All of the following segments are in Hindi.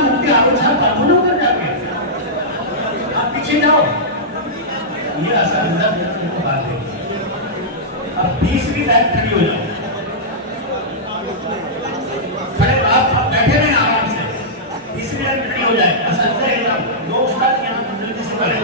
मुक्ति आलोचना कानूनों पर जाके आप पीछे जाओ, ये असंभव बात है। अब तीसरी लाइन खड़ी हो जाओ, खड़े आप बैठे रहे आराम से, तीसरी लाइन खड़ी हो जाए, असंभव एकदम दो उसका यहाँ जल्दी से करें।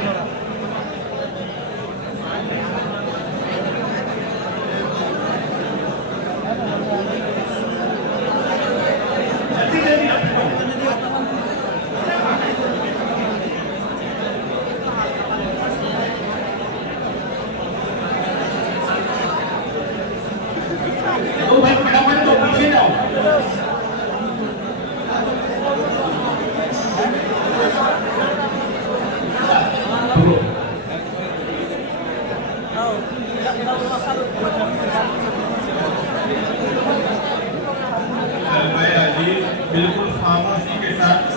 बिल्कुल खामोशी के साथ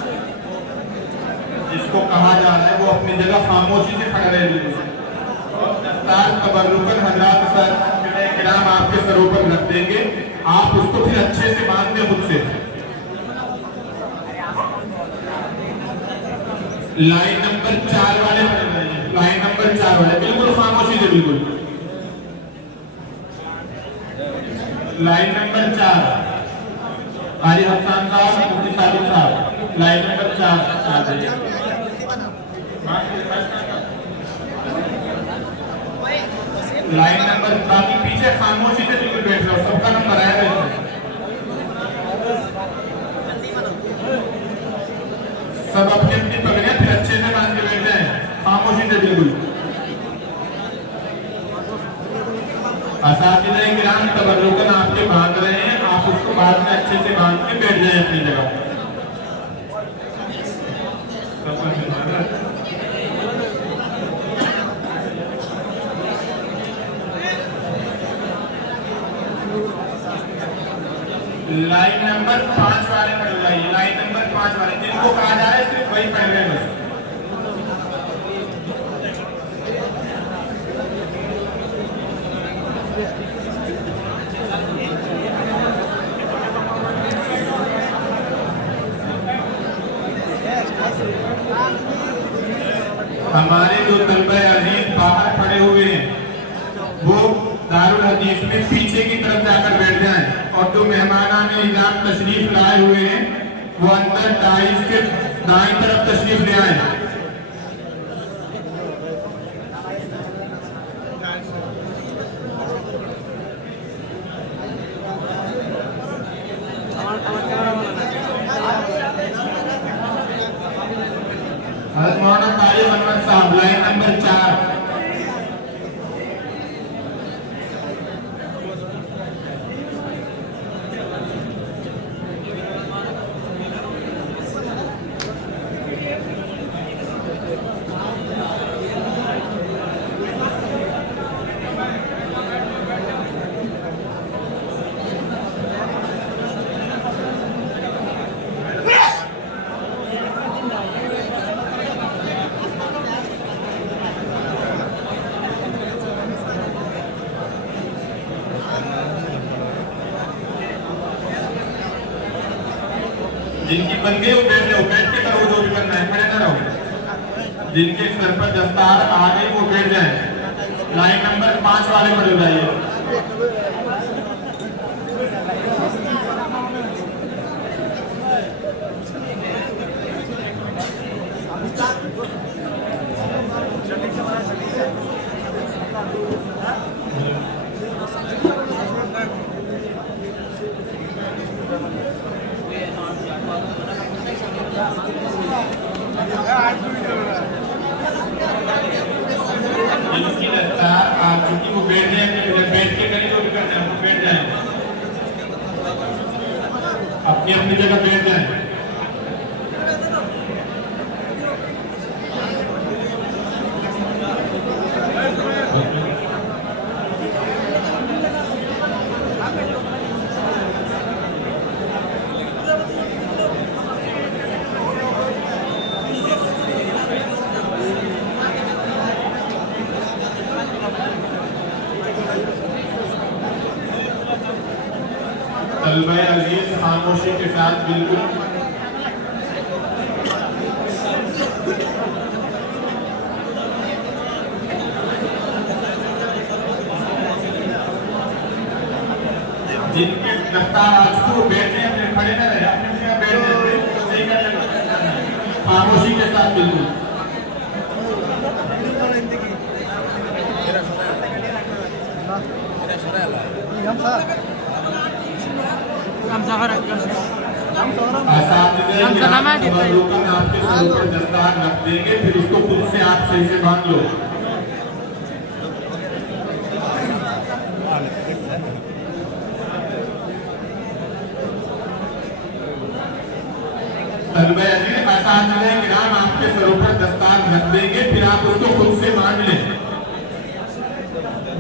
जिसको कहा जा रहा है वो अपनी जगह खामोशी से खड़े रहे। और दस्तार तबर्रुकन हजरात सर किराम आपके सरों पर रख देंगे, आप उसको फिर अच्छे से बांध दें मुझसे। लाइन नंबर 4 वाले, लाइन नंबर 4 वाले बिल्कुल खामोशी से, बिल्कुल लाइन नंबर 4 आरिफ हसन साहब, मुफ्ती साबिर साहब, लाइन नंबर 4 आ जाइए। लाइन नंबर, बाकी पीछे खामोशी से बिल्कुल बैठ जाओ, सबका नंबर आया है। सब अपनी अपनी पकड़े फिर अच्छे से बांध के बैठ जाए, खामोशी से बिल्कुल। असातिज़े किराम तबर्रुकन आपके बांध रहे हैं, आप उसको बाद में अच्छे से बांध के बैठ जाए अपनी जगह। लाइन नंबर 5 वाले पढ़ जाइए, लाइन नंबर 5 वाले जिनको कहा जा रहा है सिर्फ वही पढ़ रहे हैं बस। हमारे जो तलबा अजीज बाहर खड़े हुए हैं वो दारुल हदीस में पीछे की तरफ जाकर बैठ जाएं, और जो मेहमानान इज़ाम तशरीफ लाए हुए हैं वो अंदर दाइश के दाईं तरफ तशरीफ ले आए। हज़रत मौलाना तारिक अहमद साहब, लाइन नंबर 4। जिनकी बन गई वो बैठ जाओ, बैठ के करो जो भी करना है, खड़े ना रहो। जिनके सर पर दस्तार आ गई वो बैठ जाए। लाइन नंबर 5 वाले पर जाइए। जिनकी दस्तार आ चुकी वो बैठ जाए, बैठ के करें जो भी करना है वो बैठ जाए, अपनी अपनी जगह बैठ जाए। तलबा अजीज खामोशी के साथ बिल्कुल जिनके दफ्तार आज को बैठे अपने खड़े न रहे, अपने जगह बैठ जाए, सही कर खामोशी के साथ बिल्कुल। आपके सर पर दस्तार रख देंगे, फिर उसको खुद से आप सही से बांध लो। किराम आपके सरों पर दस्तार रख देंगे, फिर आप उसको खुद से बांध लें।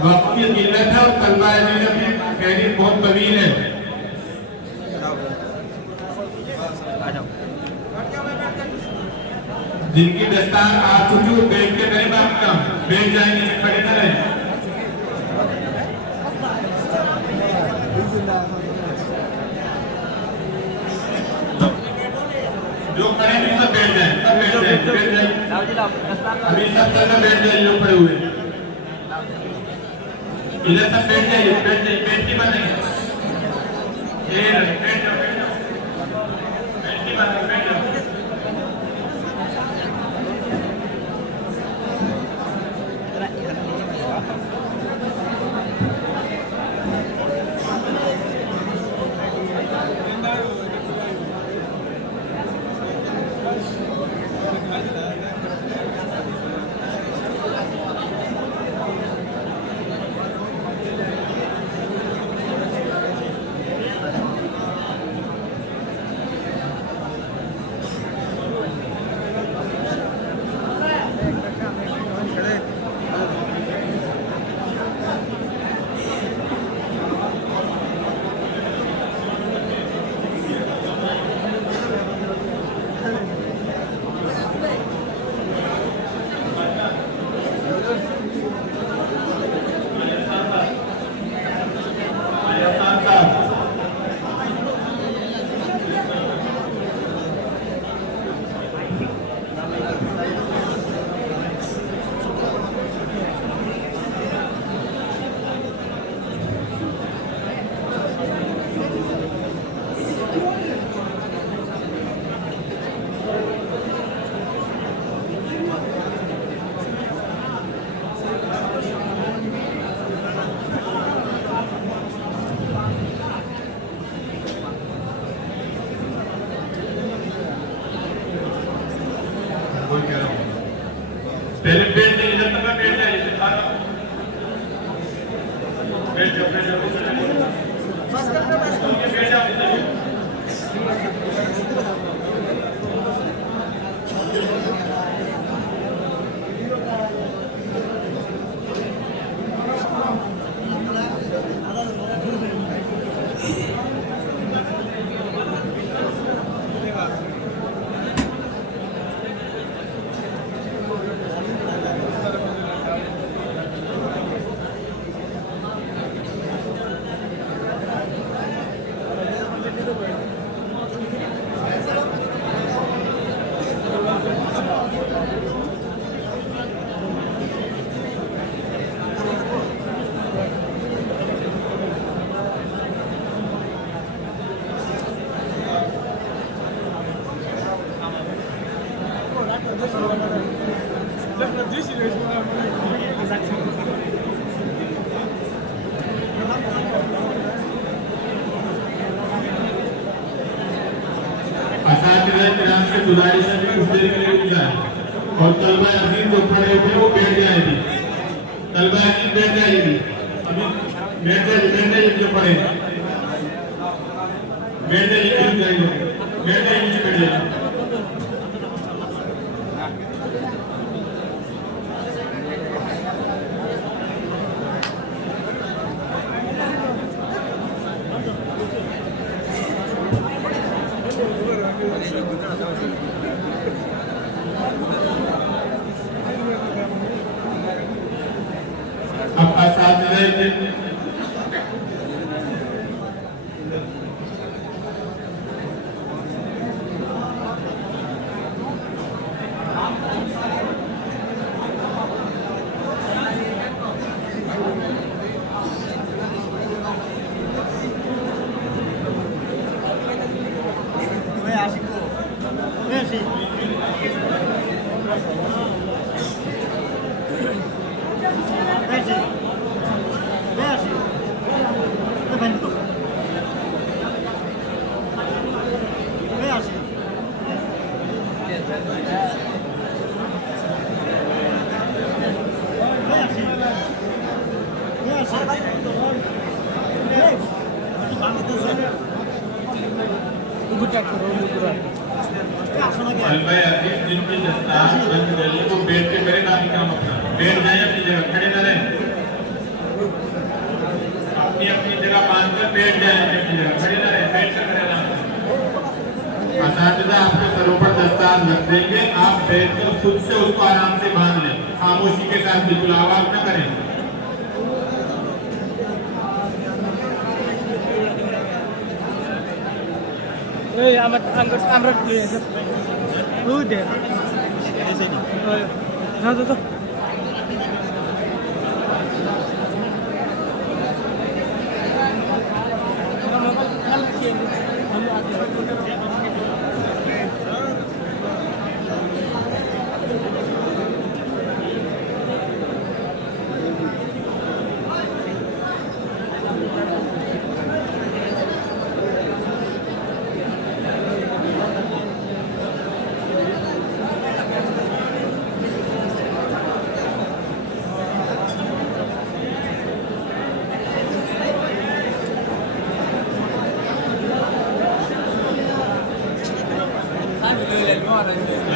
वक्त की किल्लत है और तलबा अजीज में खैरियत बहुत तवील है। जिनकी दस्तार आ चुकी वो बैठ के करीब आपका बैठ जाएंगे, खड़े न रहें। जो खड़े नहीं सब बैठ जाए, सब बैठ जाए, बैठ जाए। अभी सब जगह बैठ जाइए जो खड़े हुए, इधर सब बैठ जाइए, बैठ जाइए, बैठ की बनेंगे, बैठ जाओ, बैठ की बनेंगे, बैठ जाओ। पहले बैठ जाइए, जब तक बैठ जाइए, बैठ जाओ, बैठ जाओ, बस करके बैठ जाओ। से गुजारिश है कि कुछ देर के लिए रुक जाए और तलबा अजीज जो खड़े थे वो बैठ जाएगी। तलबा अजीज बैठ जाएगी, अभी बैठ जाइए जो पड़े बैठ जाइए, बैठ जाइए, नीचे बैठ जाइए। अलबे अजीज जिनकी दस्तार बंद कर ली वो बैठ के करे ना काम अपना बैठ जाए अपनी जगह खड़े न रहें अपनी अपनी जगह बांध कर बैठ जाए अपनी जगह खड़े न रहें बैठ कर खड़े ना असातिज़ा आपके सरों पर दस्तार रख देंगे आप बैठ कर खुद से उसको आराम से बांध लें खामोशी के साथ बिल्कुल आवाज न करें Udah. Nah, tuh.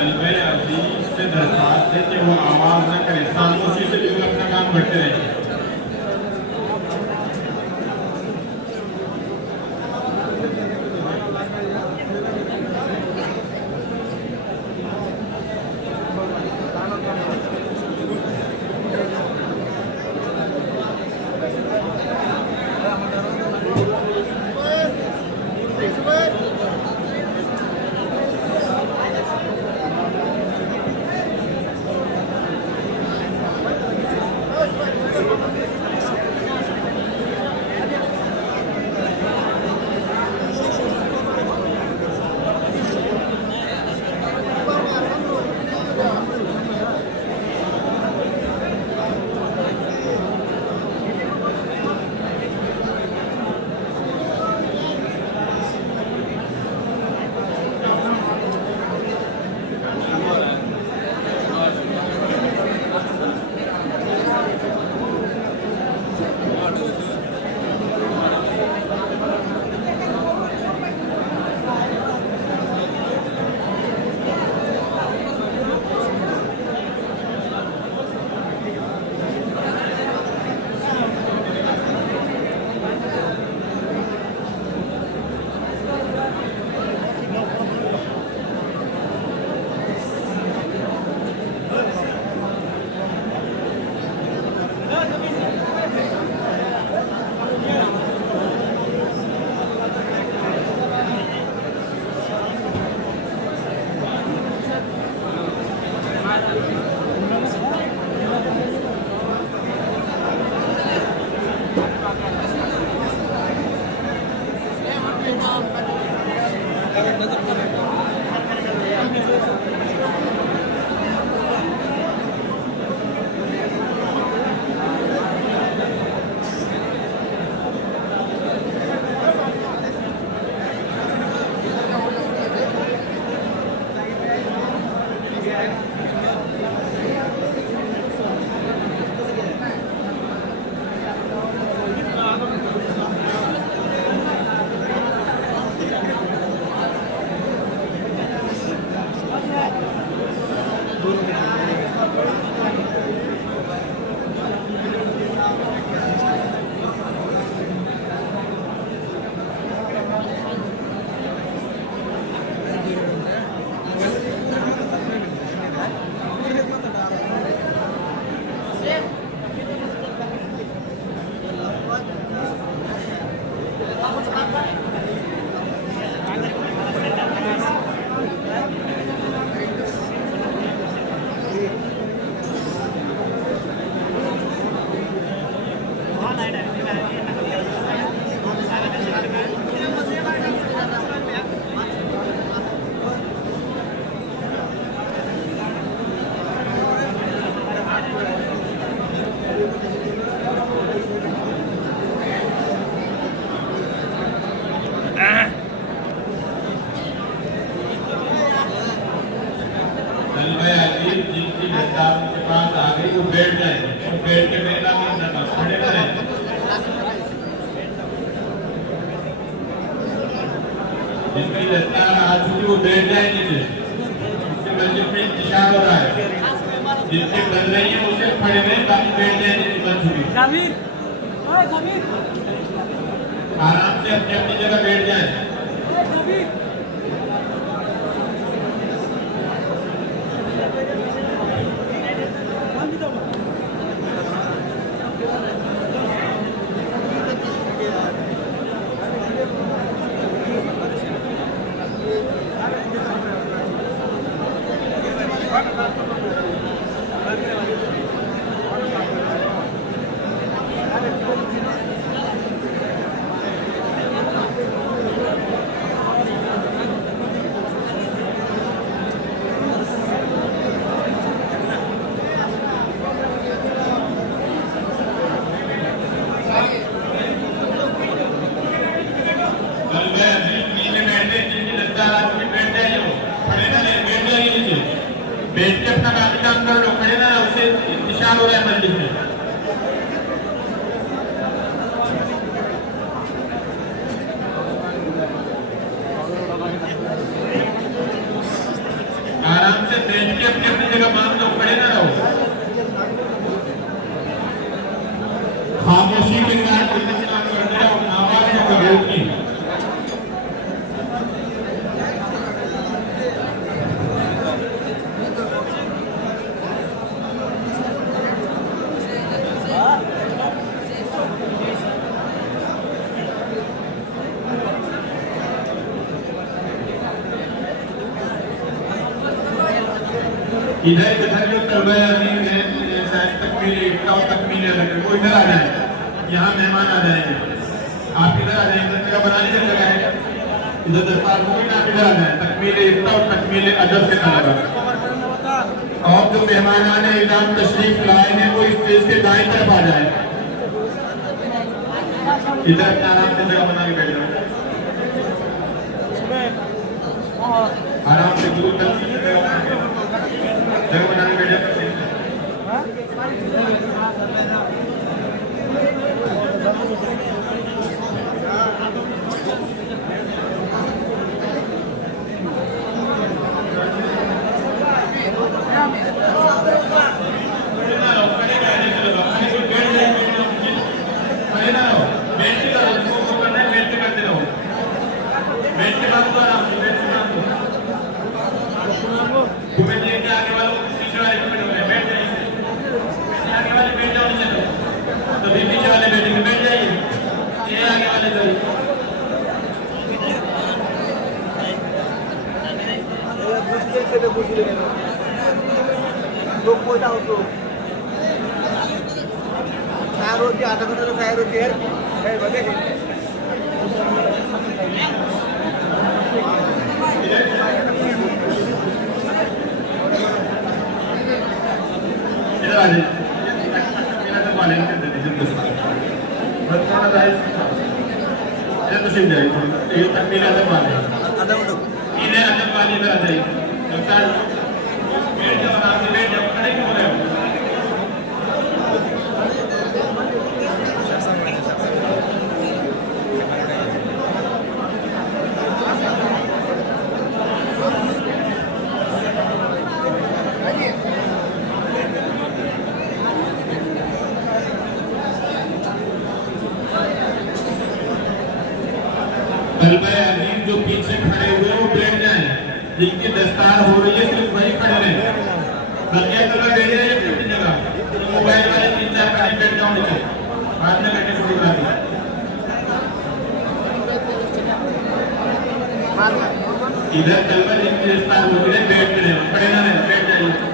अलबे अजीज से दरख्वास्त है कि वो आवाज न करें खामोशी से बिल्कुल अपना काम करते रहें जिनकी दस्तार आ चुकी वो बैठ जाए नीचे। उसके मस्जिद में इंतजार हो रहा है, जिनसे बन रही है उसे खड़े में बाकी बैठ जाए नीचे बन चुकी। आराम से अपनी अपनी जगह बैठ जाए। बैठ के अपना बाकी काम कर लो, खड़े ना उससे निशान हो रहा है मंदिर में। आराम से बैठ के अपनी अपनी जगह मान लो, खड़े ना रहो। खामोशी के साथ काम करते रहो, आवाज न करो की। इधर जो तलबा अमीन है शायद तकमील इफ्ता और तकमील वो इधर आ जाए, यहाँ मेहमान आ जाएंगे। आप इधर आ जाएंगे, जगह बनाने की जगह है इधर दरबार को, आप इधर आ जाए। तकमील इफ्ता और तकमील अदब के तलबा और जो मेहमान आने इनाम तशरीफ लाए हैं वो स्टेज के दाएं तरफ आ जाए। इधर अपना आराम से जगह बना के बैठ जाए, आराम से दूर तक जगह बनाने बैठ जाए। जो पीछे खड़े हुए वो बैठ जाएं, जिनकी दस्तार हो रही है सिर्फ वही खड़े रहे। बकिया तो बैठ जाए अपनी जगह, मोबाइल वाले 3-4 खड़े बैठ जाओ नीचे, बाद में बैठे फोटोग्राफी। इधर तलबा जिनकी दस्तार हो रही है बैठ रहे, खड़े ना रहे, बैठ जाइए।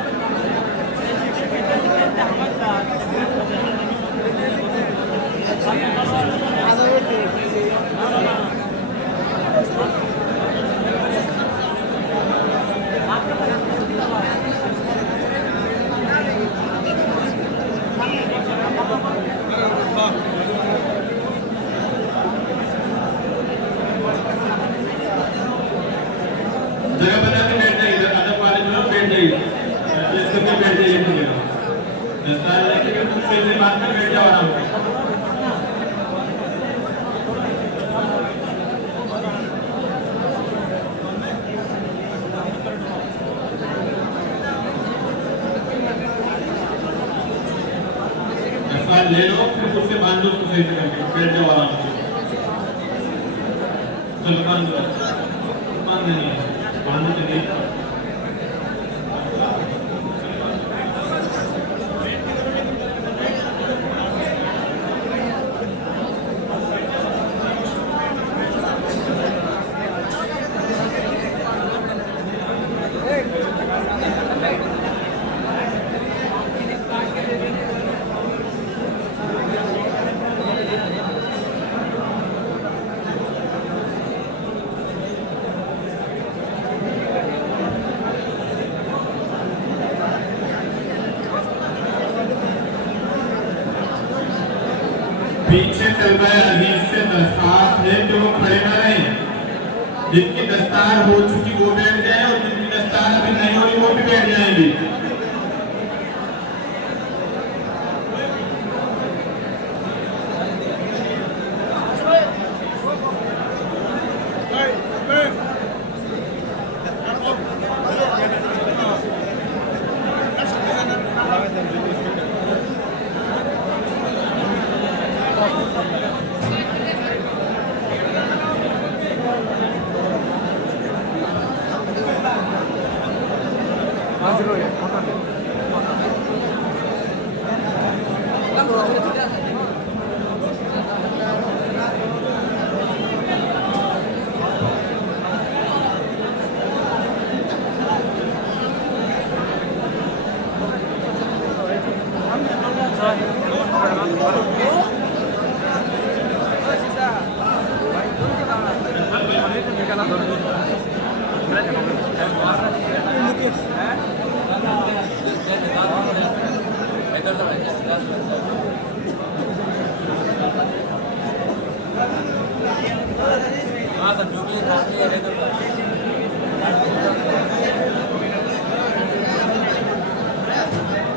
जगह बना के बैठ जाइए, अदब वाले जो बैठ जाइए, बैठ जाइए, दस्तार लेके दूसरे बात में बैठ जाओ आराम से। मोबाइल ले लो, फिर उससे बांध दो, सही से करके बैठ जाओ आराम से। चलो बांध दो, बांध नहीं बांध तो नहीं। पीछे तलबा अजीज से दरखास्त है कि वो खड़े ना रहें। जिनकी दस्तार हो चुकी वो बैठ जाए और जिनकी दस्तार अभी नहीं हो रही वो भी बैठ जाएंगी।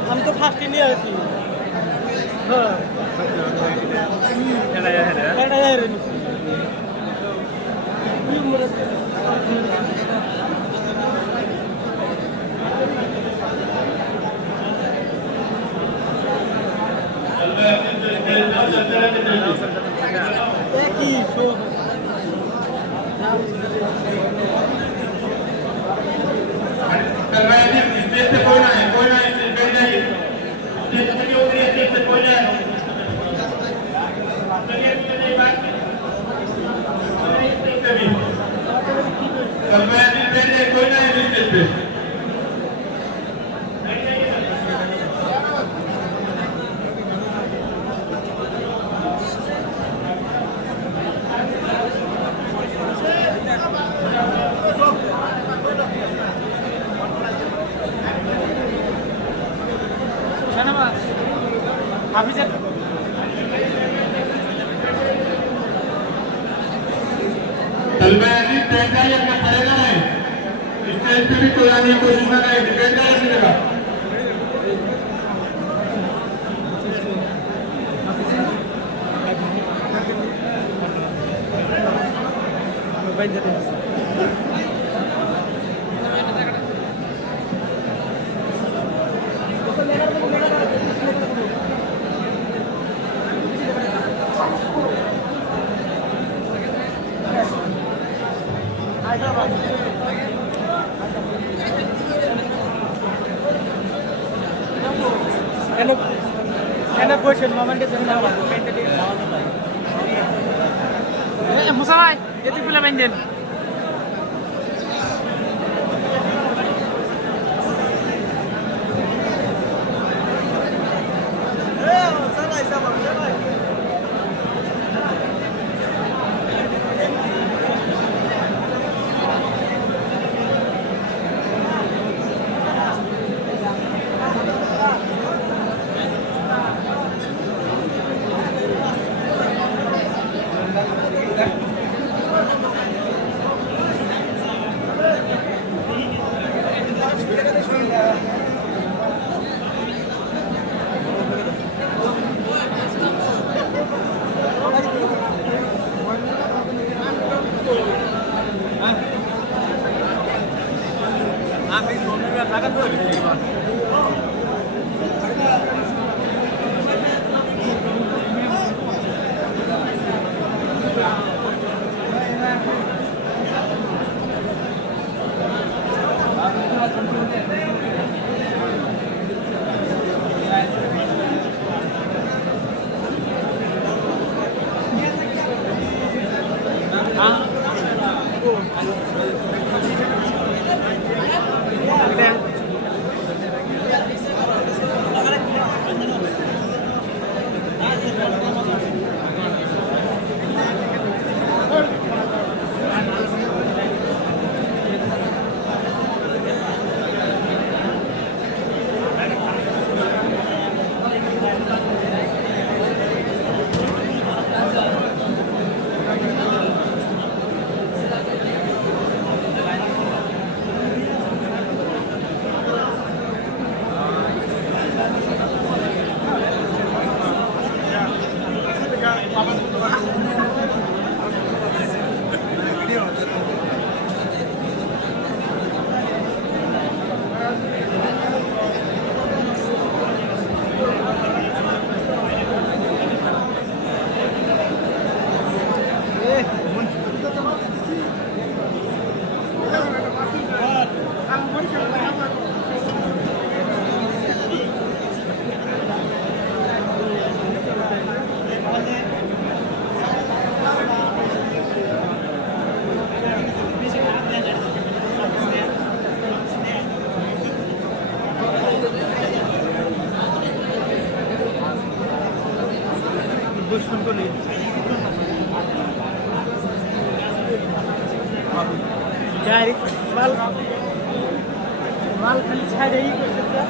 हम तो फास्ट नहीं आती हाँ स्टेज पे भी कोई आने की कोशिश ना करे, डिपेंड है इसी जगह। Musalay, jadi pula main game. Direct माल माल खाली छा जाइए कर सकता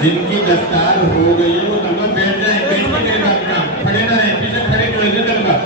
जिनकी दस्तार हो गई है वो नंबर बैठ जाए, बैठ के मेरे बात का खड़े ना रहे, पीछे खड़े जो ऐसे चलगा।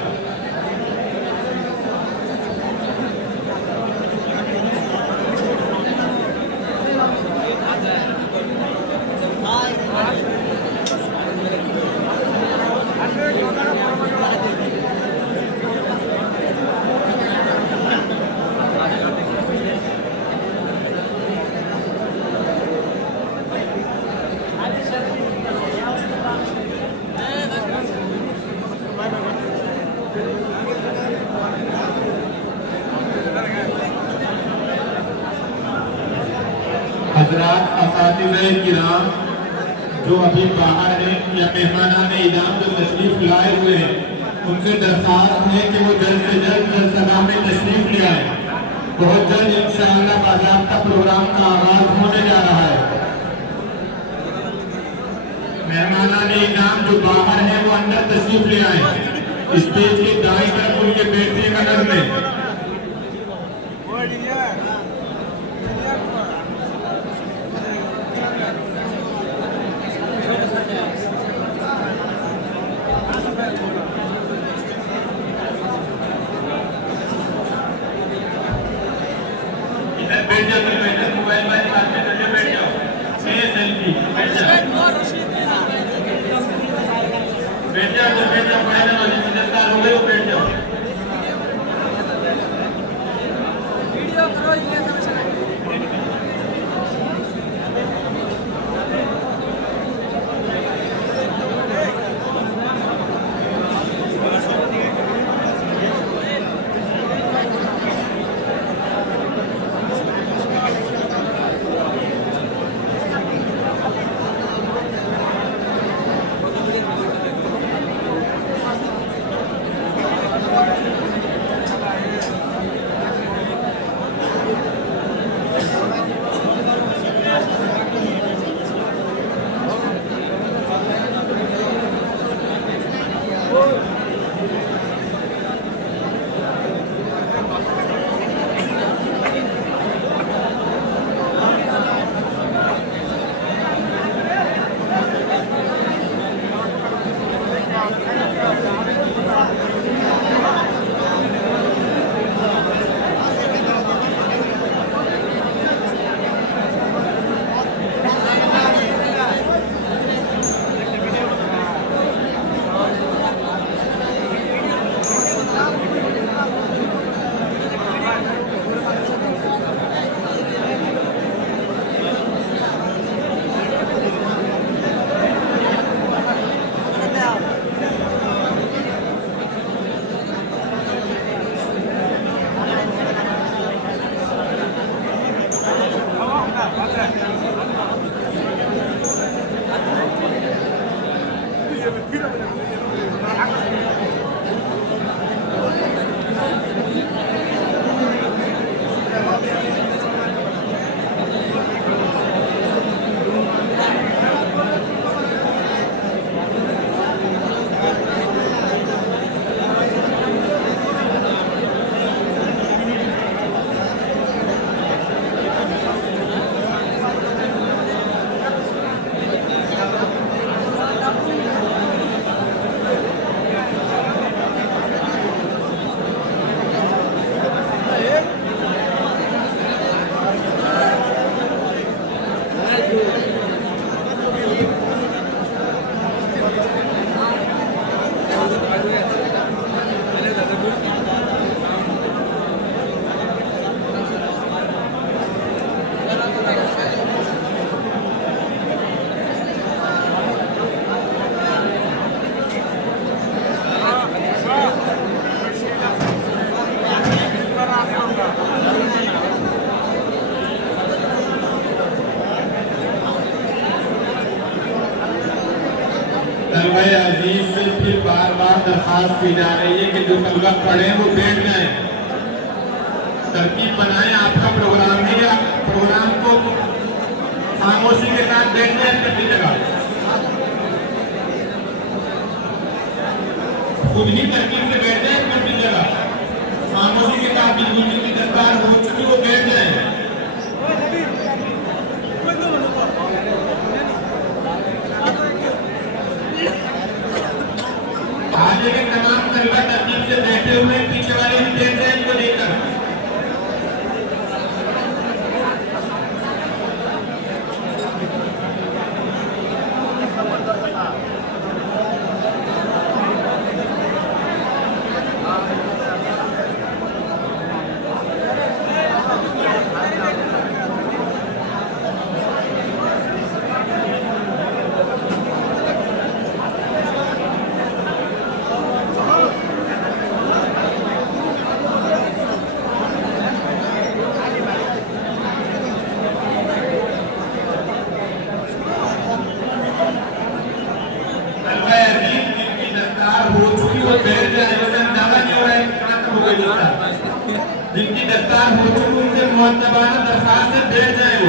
हजरात असातिज़े किराम जो अभी बाहर हैं या मेहमानान इज़ाम जो तशरीफ लाए हुए हैं, उनसे दरख्वास्त है कि वो जल्द से जल्द दरसगाह में तशरीफ ले आए। बहुत जल्द इंशाअल्लाह बाज़ाब्ता प्रोग्राम का आगाज होने जा रहा है। मेहमानान इज़ाम जो बाहर हैं वो अंदर तशरीफ ले आए। स्टेज के दाईं तरफ उनके बैठने का नज़र है। बैठ जाओ, मोबाइल बात करके बैठ जाओ, सेल्फी बैठ जाओ, फाइनल हो गए तो बैठ जाओ। वीडियो करो ये सब दरखास्त की जा रही है कि जो तलबा खड़े हैं वो बैठ जाएं, तरकीब बनाएं। आपका प्रोग्राम है, आप प्रोग्राम को खामोशी के साथ बैठ जाए अपनी जगह, खुद ही तरकीब से बैठ जाए अपनी जगह, खामोशी के साथ बिल्कुल जिनकी दरकार हो चुकी वो बैठ जाए। आगे के तमाम तलबा तरकीब से बैठे हुए, पीछे वाले भी बैठ जाए इनको देखकर। जिनकी दस्तार हो चुकी उनसे मुअत्तबाना दरखास्त से बैठ जाए, वो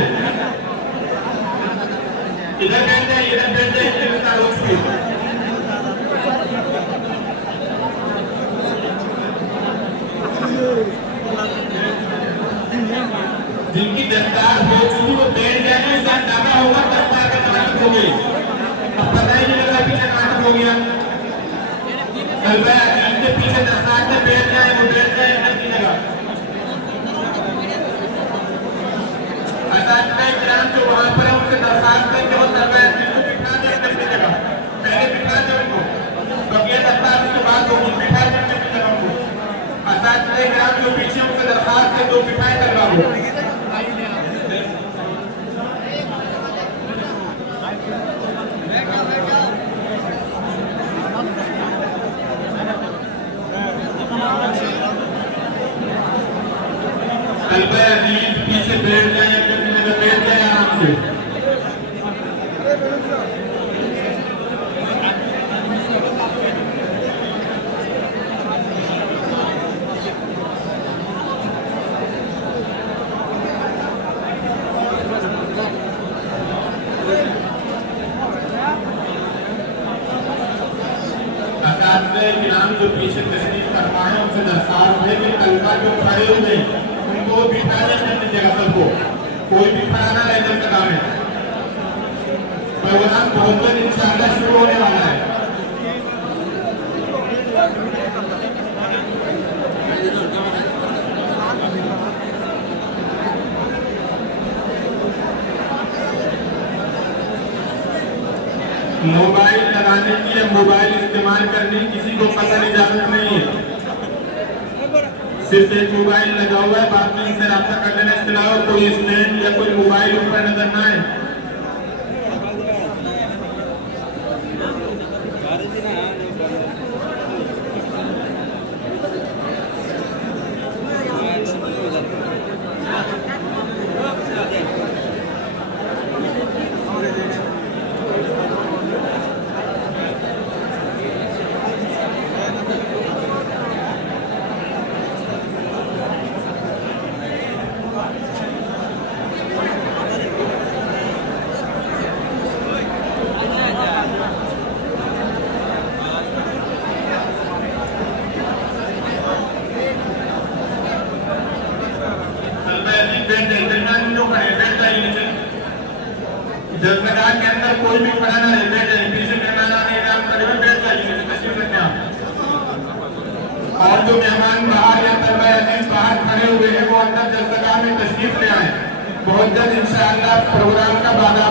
इधर बैठ जाए, इधर बैठ जाए, इनकी दस्तार हो चुकी। जिनकी दस्तार हो चुकी वो बैठ जाए, उसका दावा होगा दस्तार का नाटक हो गई। अब पता ही नहीं लगा पीछे नाटक हो गया। इनके पीछे दस्तार से बैठ जाए, वो बैठ जाए इनकी जगह। तो वहां पर उनसे दरखास्त करके वो बिठा दे अपनी जगह, पहले बिठा दे उनको, बकिया दरखास्त के बाद वो बिठा दे अपनी जगह को। असातिज़े जो पीछे उनसे दरखास्त है तो बिठाए करवा दो। तलबा अजीज पीछे बैठ जाए, अपनी जगह बैठ जाए आराम से। जो पीछे तशरीफ फरमाए उनसे दरखास्त है कि तलबा जो खड़े हुए उनको बिठा दें अपनी जगह, सबको कोई भी खड़ा ना रहे जब तक आए। प्रोग्राम बहुत जल्द इंशाअल्लाह शुरू होने वाला है। मोबाइल लगाने की या मोबाइल इस्तेमाल करने की किसी को कतई इजाजत नहीं है। सिर्फ एक मोबाइल लगा हुआ है, बाद में इनसे राब्ता कर लेना, इसके अलावा कोई स्टैंड या कोई मोबाइल ऊपर नजर ना आए। जलमदार के अंदर कोई भी खड़ा ना रहे, बैठ जाए, पीछे मेहमान आने का खड़े हुए बैठ जाइए, तशरीफ रखें आप। और जो मेहमान बाहर या तलबा अजीज बाहर खड़े हुए हैं वो अंदर जलसगाह में तशरीफ ले आए। बहुत जल्द इंशाअल्लाह प्रोग्राम का बादा